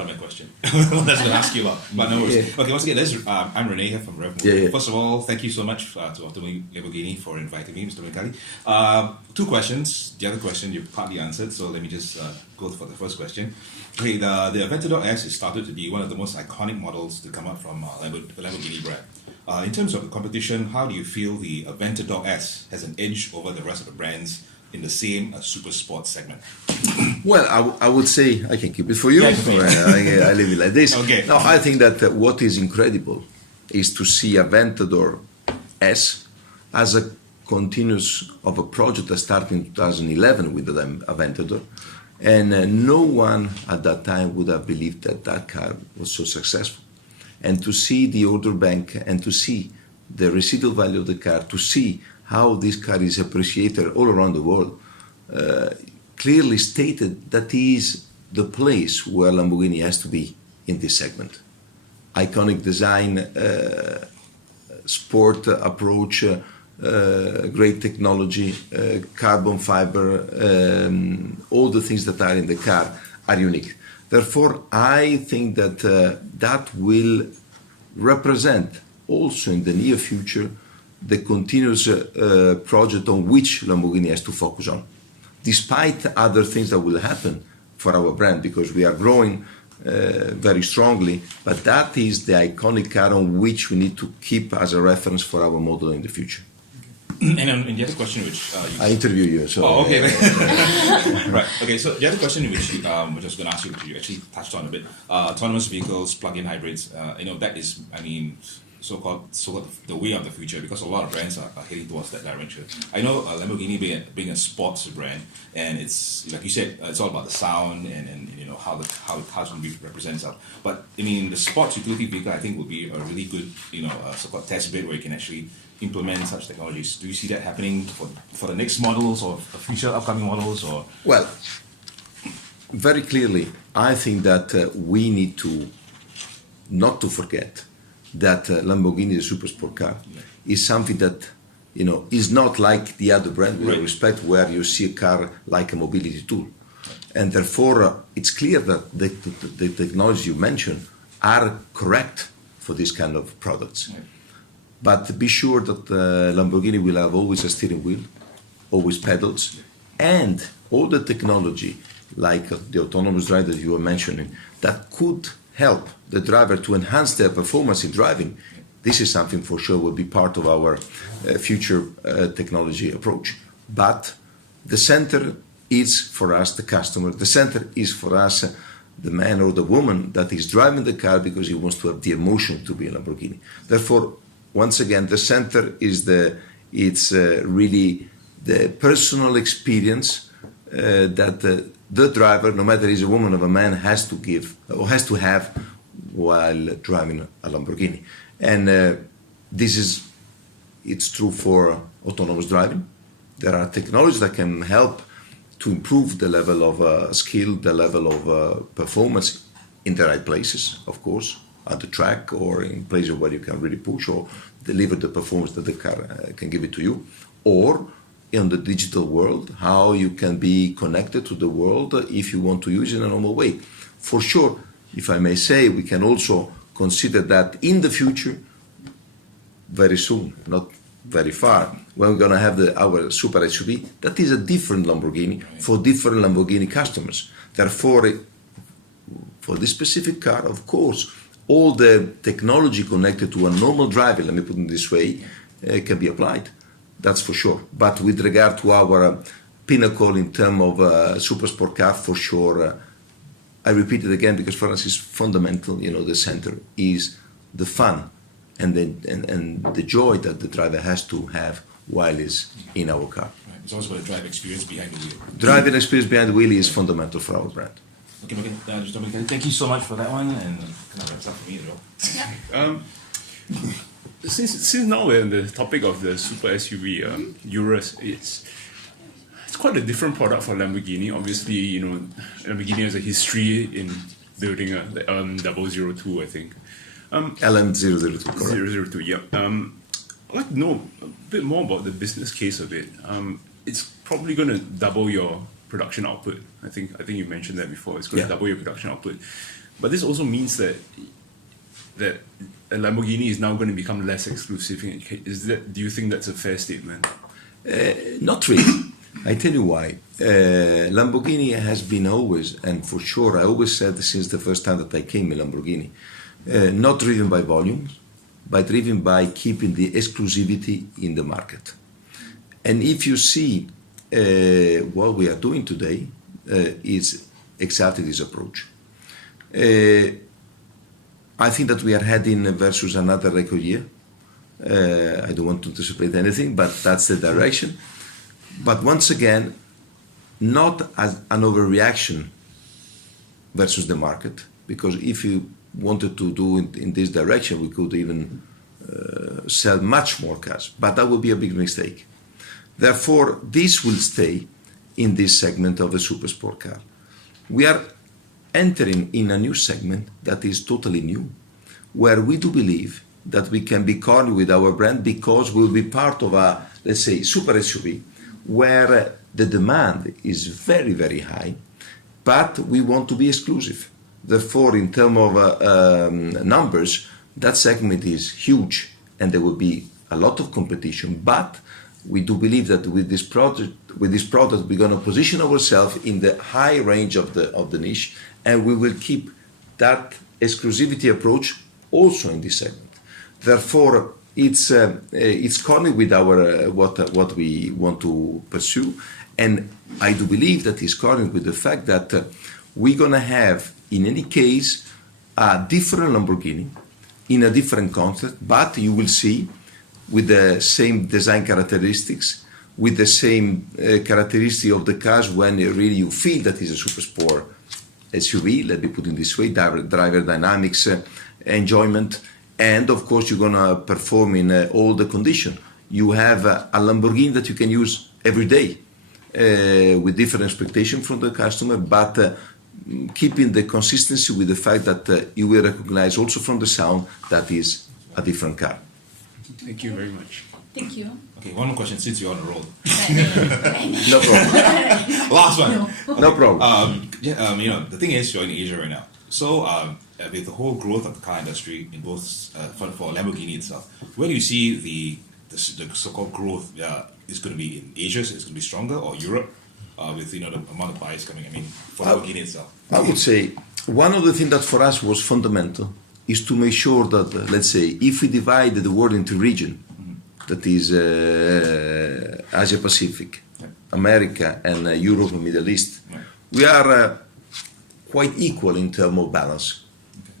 part of my question. That's what I was going to ask you about. But no worries. Okay, once again, I'm Renee here from Revv. First of all, thank you so much to Automobili Lamborghini for inviting me, Mr. Domenicali. Two questions. The other question you partly answered, so let me just go for the first question. Okay, the Aventador S is started to be one of the most iconic models to come out from the Lamborghini brand. In terms of the competition, how do you feel the Aventador S has an edge over the rest of the brands in the same super sports segment? Well, I would say, I can keep it for you. I leave it like this. Okay. Now, I think that what is incredible is to see Aventador S as a continuous of a project that started in 2011 with the Aventador. And no one at that time would have believed that that car was so successful. And to see the order bank and to see the residual value of the car, to see how this car is appreciated all around the world, clearly stated that is the place where Lamborghini has to be in this segment. Iconic design, sport approach, great technology, carbon fiber, all the things that are in the car are unique. Therefore, I think that that will represent also in the near future the continuous project on which Lamborghini has to focus on, despite other things that will happen for our brand, because we are growing very strongly, but that is the iconic car on which we need to keep as a reference for our model in the future. And the other question which I interview you, so... Oh, okay. Right, okay, so the other question which I was going to ask you, which you actually touched on a bit, autonomous vehicles, plug-in hybrids, that is, so-called the way of the future, because a lot of brands are heading towards that direction. I know Lamborghini being a sports brand, and it's like you said, it's all about the sound and how the cars will be represents out. But the sports utility vehicle I think would be a really good so-called test bed where you can actually implement such technologies. Do you see that happening for the next models or future upcoming models? Or well, very clearly, I think that we need to not to forget that Lamborghini, the super sport car, is something that is not like the other brand with respect, where you see a car like a mobility tool, and therefore it's clear that the technology you mentioned are correct for this kind of products. But be sure that Lamborghini will have always a steering wheel, always pedals, and all the technology like the autonomous drive that you were mentioning that could help the driver to enhance their performance in driving. This is something for sure will be part of our future technology approach. But the center is for us the customer. The center is for us the man or the woman that is driving the car because he wants to have the emotion to be a Lamborghini. Therefore, once again, the center is really the personal experience that the driver, no matter is a woman or a man, has to give or has to have while driving a Lamborghini. And it's true for autonomous driving. There are technologies that can help to improve the level of skill, the level of performance in the right places, of course, at the track or in places where you can really push or deliver the performance that the car can give it to you, or in the digital world, how you can be connected to the world if you want to use it in a normal way. For sure, if I may say, we can also consider that in the future, very soon, not very far, when we're going to have our super SUV, that is a different Lamborghini for different Lamborghini customers. Therefore, for this specific car, of course, all the technology connected to a normal driver, let me put it this way, can be applied. That's for sure. But with regard to our pinnacle in terms of super sport car, for sure, I repeat it again because for us it's fundamental. The center is the fun and the joy that the driver has to have while he's in our car. Right. It's also about the drive experience behind the wheel. Driving experience behind the wheel is fundamental for our brand. Okay, thank you so much for that one, and kind of wraps up for me as well. Yeah. Since now we're on the topic of the super SUV Urus, it's quite a different product for Lamborghini. Obviously, Lamborghini has a history in building a 002, I think. LM002, correct. 002, yeah. I'd like to know a bit more about the business case of it. It's probably going to double your production output. I think you mentioned that before. It's going to double your production output. But this also means that a Lamborghini is now going to become less exclusive. Do you think that's a fair statement? Not really. I tell you why. Lamborghini has been always, and for sure, I always said since the first time that I came in Lamborghini, not driven by volumes, but driven by keeping the exclusivity in the market. And if you see what we are doing today, is exactly this approach. I think that we are heading versus another record year. I don't want to anticipate anything, but that's the direction. But once again, not as an overreaction versus the market, because if you wanted to do it in this direction, we could even sell much more cars, but that would be a big mistake. Therefore, this will stay in this segment of the super sport car. We are entering in a new segment that is totally new, where we do believe that we can be cornered with our brand because we'll be part of a, let's say, super SUV, where the demand is very, very high, but we want to be exclusive. Therefore, in terms of numbers, that segment is huge and there will be a lot of competition, but we do believe that with this product we're going to position ourselves in the high range of the niche, and we will keep that exclusivity approach also in this segment. Therefore, it's correlated with our what we want to pursue, and I do believe that it's correlated with the fact that we're going to have, in any case, a different Lamborghini in a different concept, but you will see with the same design characteristics, with the same characteristic of the cars when really you feel that it's a super sport SUV, let me put it this way, driver dynamics, enjoyment, and of course you're going to perform in all the conditions. You have a Lamborghini that you can use every day with different expectation from the customer, but keeping the consistency with the fact that you will recognize also from the sound that is a different car. Thank you very much. Thank you. Okay, one more question since you're on the roll. No problem. Last one. No problem. The thing is, you're in Asia right now. So, with the whole growth of the car industry in both for Lamborghini itself, where do you see the so-called growth is going to be in Asia? Is it going to be stronger, or Europe, with the amount of buyers coming? I mean, for Lamborghini itself. I would say one of the things that for us was fundamental is to make sure that, let's say, if we divide the world into region, that is Asia Pacific, America, and Europe and Middle East, we are quite equal in terms of balance,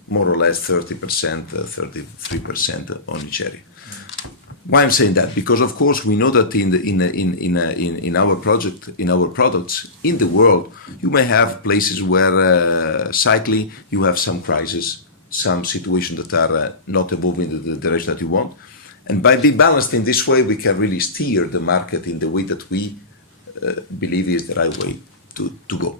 more or less 30%, 33% on each area. Why I'm saying that? Because of course we know that in our project, in our products, in the world, you may have places where cycling you have some crises, some situations that are not evolving in the direction that you want. And by being balanced in this way, we can really steer the market in the way that we believe is the right way to go.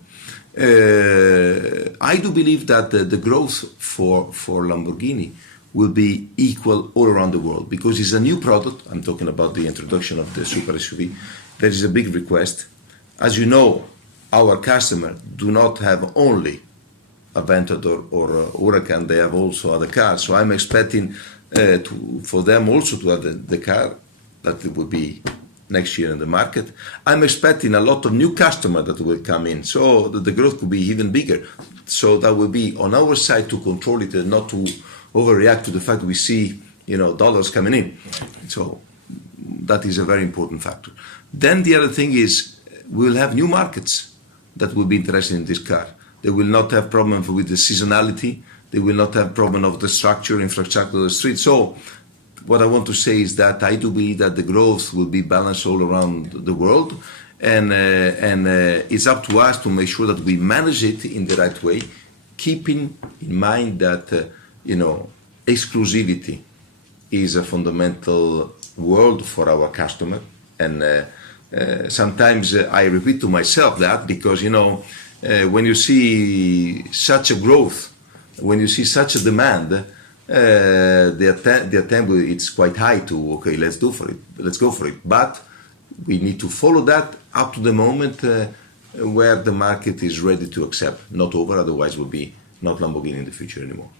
I do believe that the growth for Lamborghini will be equal all around the world because it's a new product. I'm talking about the introduction of the Super SUV. There is a big request. As you know, our customers do not have only Aventador or Huracan, they have also other cars. So I'm expecting for them also to have the car that will be next year in the market. I'm expecting a lot of new customers that will come in, so the growth could be even bigger. So that will be on our side to control it and not to overreact to the fact we see dollars coming in. So that is a very important factor. Then the other thing is we'll have new markets that will be interested in this car. They will not have problems with the seasonality. They will not have problem of the infrastructure of the street. So what I want to say is that I do believe that the growth will be balanced all around the world, and it's up to us to make sure that we manage it in the right way, keeping in mind that exclusivity is a fundamental word for our customer. And sometimes I repeat to myself that because when you see such a growth, when you see such a demand, the attempt it's quite high to let's go for it. But we need to follow that up to the moment where the market is ready to accept, not over, otherwise will be not Lamborghini in the future anymore.